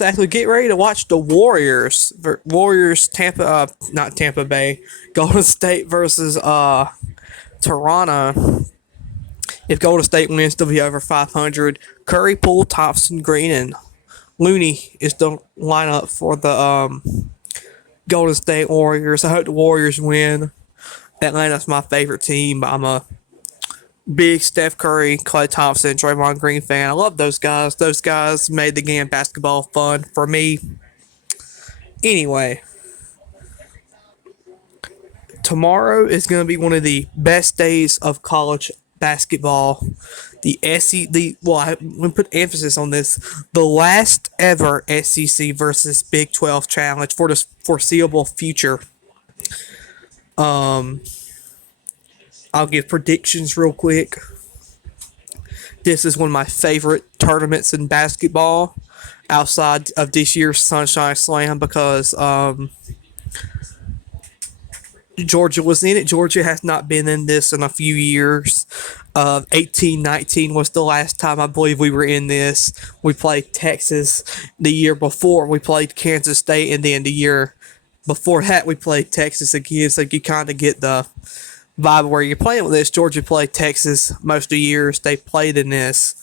exactly. Get ready to watch the Warriors, not Tampa Bay, Golden State versus Toronto. If Golden State wins, they'll be over 500. Curry, Poole, Thompson, Green, and Looney is the lineup for the Golden State Warriors. I hope the Warriors win. Atlanta's my favorite team. I'm a big Steph Curry, Klay Thompson, Draymond Green fan. I love those guys. Those guys made the game of basketball fun for me. Anyway, tomorrow is going to be one of the best days of college basketball. The SEC, I'm going to put emphasis on this. The last ever SEC versus Big 12 challenge for the foreseeable future. I'll give predictions real quick. This is one of my favorite tournaments in basketball outside of this year's Sunshine Slam because Georgia was in it. Georgia has not been in this in a few years. 18-19 was the last time I believe we were in this. We played Texas the year before. We played Kansas State, and then the year before that we played Texas again. So you kind of get the vibe where you're playing with this. Georgia played Texas most of the years they played in this.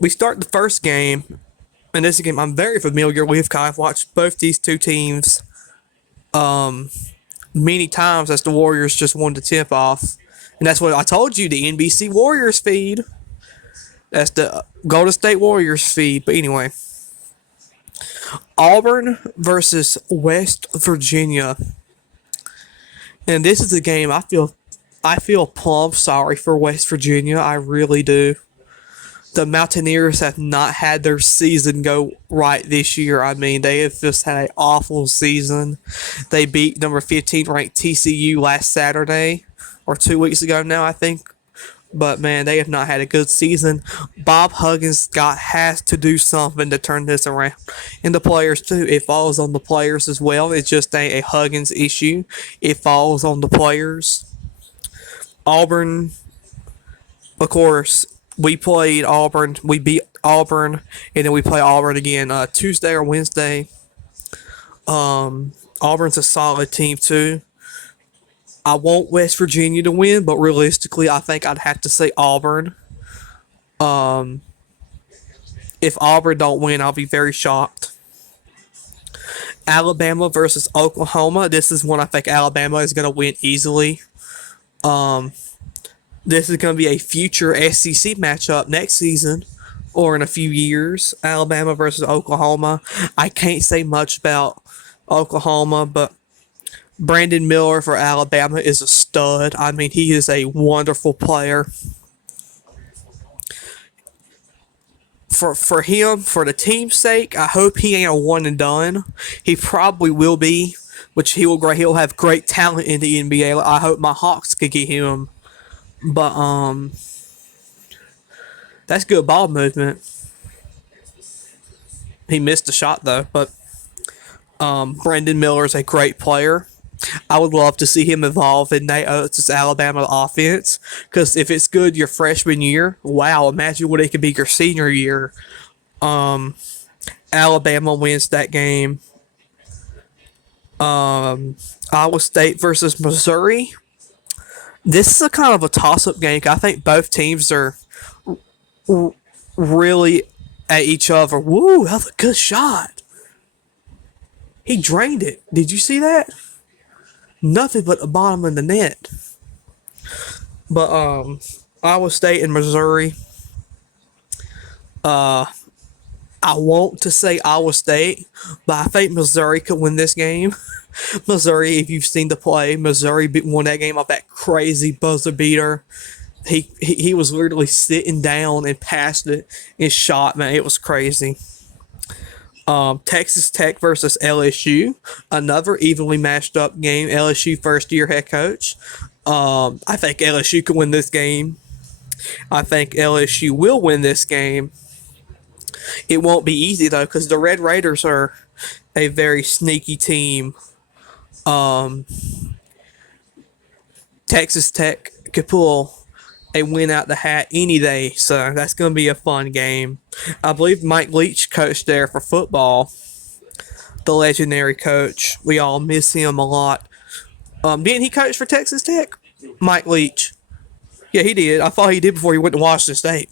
We start the first game, and this is a game I'm very familiar with. I've watched both these two teams many times as the Warriors just won the tip off. And that's what I told you, the NBC Warriors feed. That's the Golden State Warriors feed. But anyway, Auburn versus West Virginia. And this is a game I feel plumb sorry for West Virginia. I really do. The Mountaineers have not had their season go right this year. I mean, they have just had an awful season. They beat number 15 ranked TCU last Saturday, or 2 weeks ago now, I think. But man, they have not had a good season. Bob Huggins has to do something to turn this around. And the players too. It falls on the players as well. It's just a Huggins issue. It falls on the players. Auburn, of course, we played Auburn. We beat Auburn, and then we play Auburn again Tuesday or Wednesday. Auburn's a solid team too. I want West Virginia to win, but realistically, I think I'd have to say Auburn. If Auburn don't win, I'll be very shocked. Alabama versus Oklahoma. This is one I think Alabama is going to win easily. This is going to be a future SEC matchup next season or in a few years. Alabama versus Oklahoma. I can't say much about Oklahoma, but Brandon Miller for Alabama is a stud. I mean, he is a wonderful player. For him, for the team's sake, I hope he ain't a one and done. He probably will be, which he'll have great talent in the NBA. I hope my Hawks could get him. But that's good ball movement. He missed the shot though, but Brandon Miller is a great player. I would love to see him evolve in Nate Oates' Alabama offense, because if it's good your freshman year, wow, imagine what it could be your senior year. Alabama wins that game. Iowa State versus Missouri. This is a kind of a toss-up game. I think both teams are really at each other. Woo, that was a good shot. He drained it. Did you see that? Nothing but the bottom of the net. But Iowa State and Missouri. I want to say Iowa State, but I think Missouri could win this game. Missouri, if you've seen the play, Missouri won that game off that crazy buzzer beater. He was literally sitting down and passed it and shot, man. It was crazy. Texas Tech versus LSU, another evenly matched up game. LSU first year head coach. I think LSU can win this game. I think LSU will win this game. It won't be easy though, because the Red Raiders are a very sneaky team. Texas Tech could pull a win out the hat any day. So that's going to be a fun game. I believe Mike Leach coached there for football, the legendary coach. We all miss him a lot. Didn't he coach for Texas Tech? Mike Leach. Yeah, he did. I thought he did before he went to Washington State.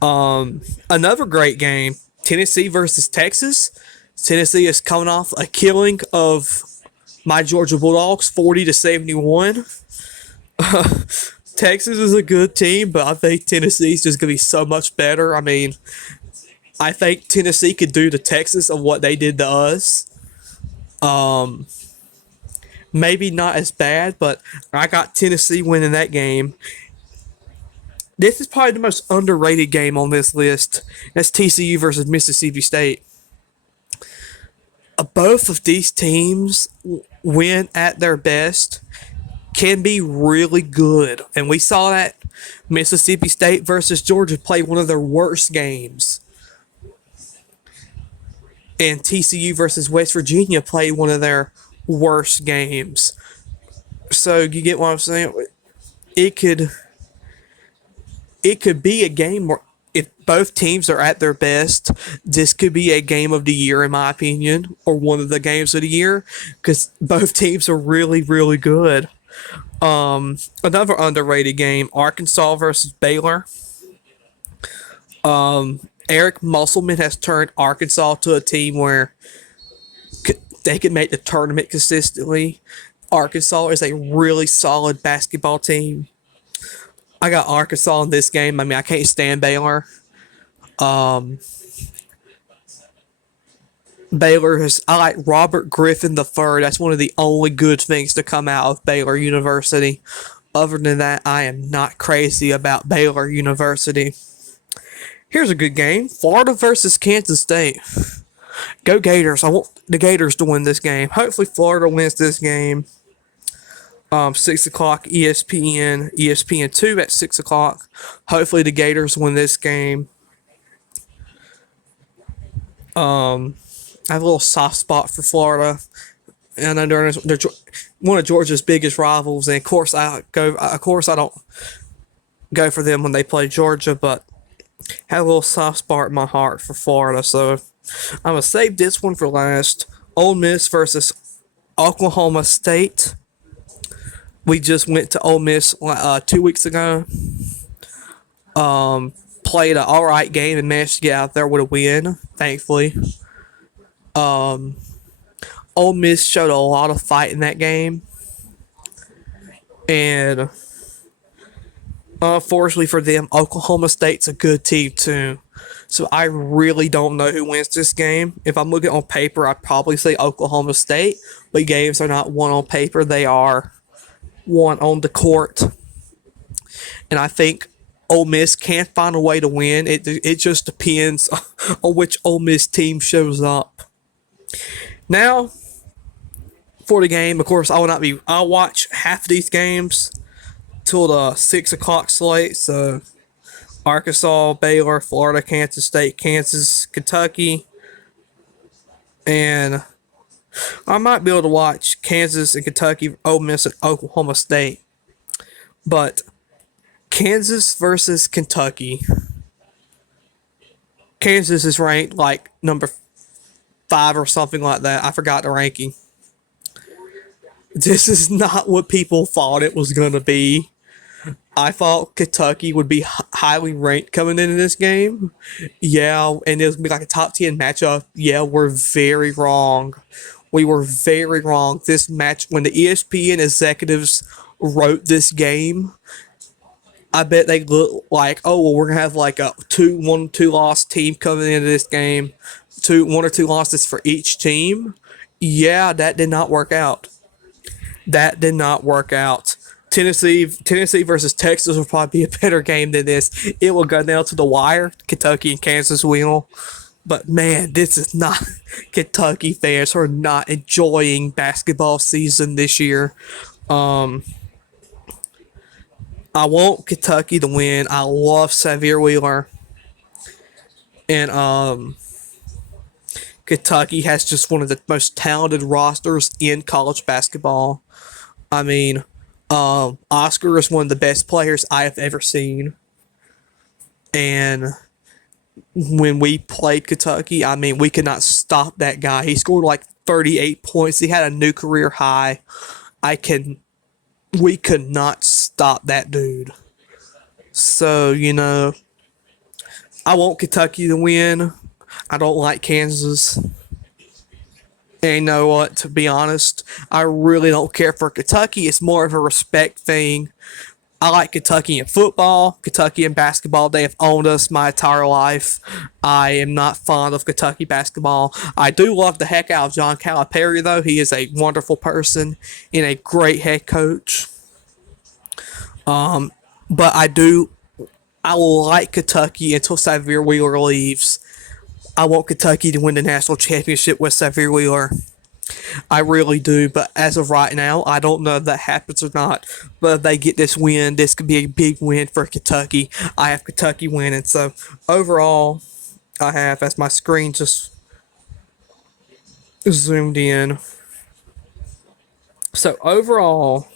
Another great game, Tennessee versus Texas. Tennessee is coming off a killing of my Georgia Bulldogs, 40-71. Texas is a good team, but I think Tennessee's just gonna be so much better. I mean, I think Tennessee could do to Texas of what they did to us. Maybe not as bad, but I got Tennessee winning that game. This is probably the most underrated game on this list. That's TCU versus Mississippi State. Both of these teams, when at their best, can be really good. And we saw that Mississippi State versus Georgia play one of their worst games. And TCU versus West Virginia played one of their worst games. So you get what I'm saying? It could be a game where if both teams are at their best, this could be a game of the year, in my opinion, or one of the games of the year, because both teams are really, really good. Another underrated game, Arkansas versus Baylor. Eric Musselman has turned Arkansas to a team where they can make the tournament consistently. Arkansas is a really solid basketball team. I got Arkansas in this game. I mean, I can't stand Baylor. I like Robert Griffin III. That's one of the only good things to come out of Baylor University. Other than that, I am not crazy about Baylor University. Here's a good game. Florida versus Kansas State. Go Gators. I want the Gators to win this game. Hopefully Florida wins this game. 6 o'clock ESPN2 at 6 o'clock. Hopefully the Gators win this game. I have a little soft spot for Florida. And they're one of Georgia's biggest rivals. And of course I don't go for them when they play Georgia, but I have a little soft spot in my heart for Florida. So I'm going to save this one for last. Ole Miss versus Oklahoma State. We just went to Ole Miss 2 weeks ago. Played an alright game and managed to get out there with a win, thankfully. Ole Miss showed a lot of fight in that game. And unfortunately for them, Oklahoma State's a good team too. So I really don't know who wins this game. If I'm looking on paper, I'd probably say Oklahoma State. But games are not won on paper. They are won on the court. And I think Ole Miss can find a way to win. It just depends on which Ole Miss team shows up. Now, for the game, of course, I'll watch half of these games till the 6 o'clock slate. So Arkansas, Baylor, Florida, Kansas State, Kansas, Kentucky, and I might be able to watch Kansas and Kentucky, Ole Miss, and Oklahoma State. But Kansas versus Kentucky. Kansas is ranked like number 5 or something like that. I forgot the ranking. This is not what people thought it was going to be. I thought Kentucky would be highly ranked coming into this game. Yeah, and it was be like a top 10 matchup. Yeah, we're very wrong. We were very wrong. This match, when the ESPN executives wrote this game, I bet they looked like, oh, well, we're going to have like a 1-2 loss team coming into this game. 1 or 2 losses for each team. Yeah, that did not work out. Tennessee versus Texas will probably be a better game than this. It will go down to the wire. Kentucky and Kansas will. But man, this is not Kentucky fans who are not enjoying basketball season this year. I want Kentucky to win. I love Xavier Wheeler. And Kentucky has just one of the most talented rosters in college basketball. I mean, Oscar is one of the best players I have ever seen. And when we played Kentucky, I mean, we could not stop that guy. He scored like 38 points. He had a new career high. We could not stop that dude. So, I want Kentucky to win. I don't like Kansas. And you know what? To be honest, I really don't care for Kentucky. It's more of a respect thing. I like Kentucky in football, Kentucky in basketball. They have owned us my entire life. I am not fond of Kentucky basketball. I do love the heck out of John Calipari, though. He is a wonderful person and a great head coach. But I will like Kentucky until Xavier Wheeler leaves. I want Kentucky to win the national championship with Xavier Wheeler. I really do, but as of right now, I don't know if that happens or not. But if they get this win, this could be a big win for Kentucky. I have Kentucky winning. So overall, I have, as my screen just zoomed in. So overall,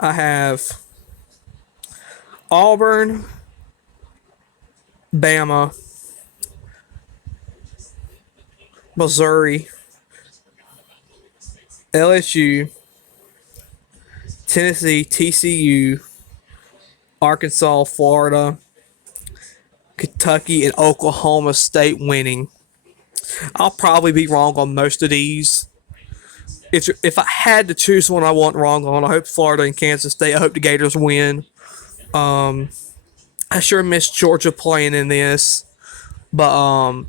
I have Auburn, Bama, Missouri, LSU, Tennessee, TCU, Arkansas, Florida, Kentucky, and Oklahoma State winning. I'll probably be wrong on most of these. If I had to choose one I want wrong on, I hope Florida and Kansas State. I hope the Gators win. I sure miss Georgia playing in this, but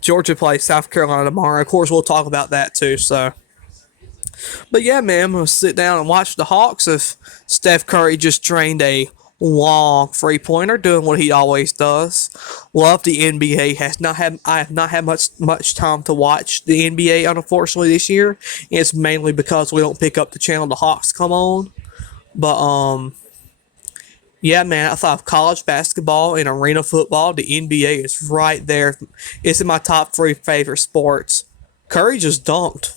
Georgia plays South Carolina tomorrow. Of course, we'll talk about that too. So, but yeah, man, I'm gonna sit down and watch the Hawks. If Steph Curry just drained a long 3-pointer, doing what he always does. Love the NBA. I have not had much time to watch the NBA, unfortunately, this year. It's mainly because we don't pick up the channel the Hawks come on. But yeah, man, I thought of college basketball and arena football. The NBA is right there. It's in my top 3 favorite sports. Curry just dunked.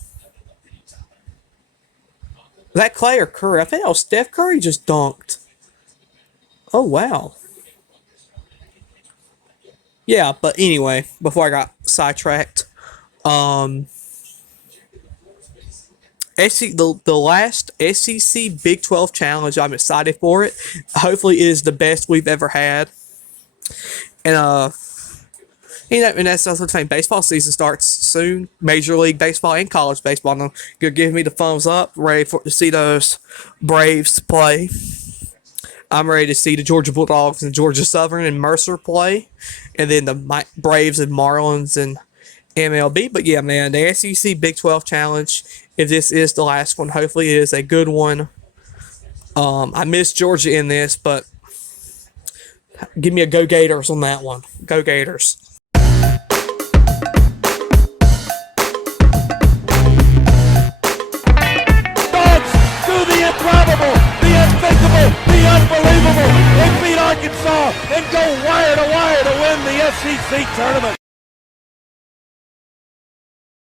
Was that Clay or Curry? I think it was Steph Curry just dunked. Oh, wow. Yeah, but anyway, before I got sidetracked, the last SEC Big 12 Challenge, I'm excited for it. Hopefully it is the best we've ever had. And and that's also the thing. Baseball season starts soon. Major League Baseball and college baseball. You're giving me the thumbs up. Ready to see those Braves play. I'm ready to see the Georgia Bulldogs and Georgia Southern and Mercer play. And then the Braves and Marlins and MLB. But yeah, man, the SEC Big 12 Challenge, if this is the last one, hopefully it is a good one. I miss Georgia in this, but give me a Go Gators on that one. Go Gators. The unthinkable, the unbelievable. They beat Arkansas and go wire to wire to win the SEC tournament.